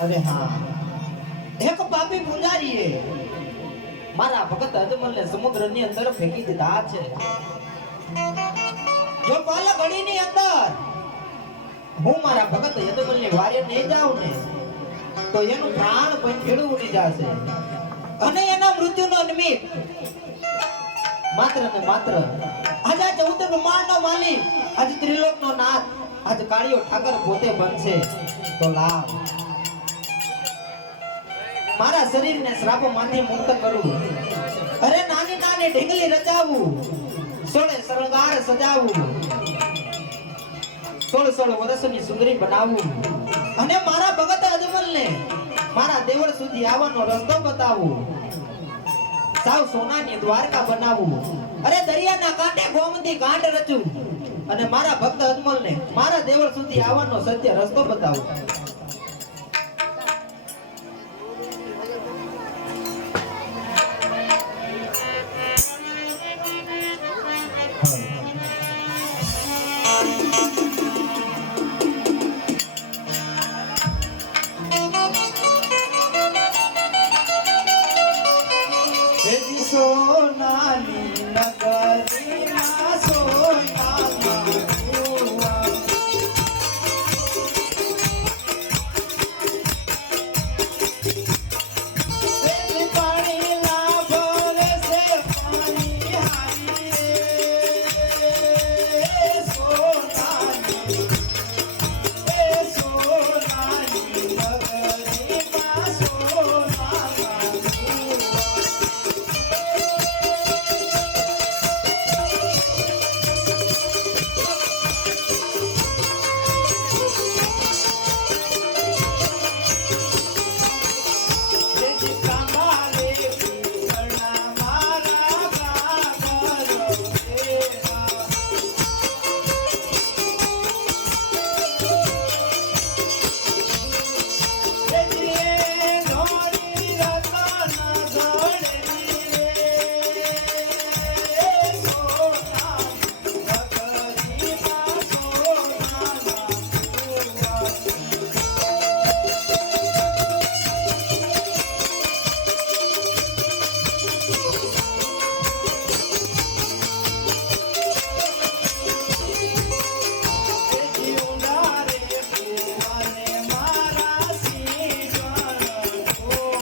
अरे हाँ एक पापी पुजारीए मारा भगत अजमल ने समुद्र ની અંદર ફેંકી દીધા છે જો પાલા ઘડી ની અંદર હું મારા ભગત અજમલ ની વારે નહીં જાઉં ને તો એનું પ્રાણ પંખેડું ઉડી જશે અને એના મૃત્યુનો નિમિત્ત માત્ર ને માત્ર આજા 14 બ્રહ્માંડનો માલિક આજ ત્રિલોકનો નાથ આજ કાળિયો ઠાકર પોતે બનશે તો લાવ મારા શરીરને શ્રાપોમાંથી મુક્ત કરું અરે નાની નાની ઢીંગલી રચાવું સોળે શણગાર સજાવું 16 વર્ષની સુંદરી બનાવું અને મારા ભગત અજમલને મારા દેવળ સુધી આવવાનો રસ્તો બતાવું સાવ સોનાની દ્વારકા બનાવું અરે દરિયાના કાંઠે ગોમતી ઘાટ રચું અને મારા ભક્ત અજમલને મારા દેવળ સુધી આવવાનો સત્ય રસ્તો બતાવું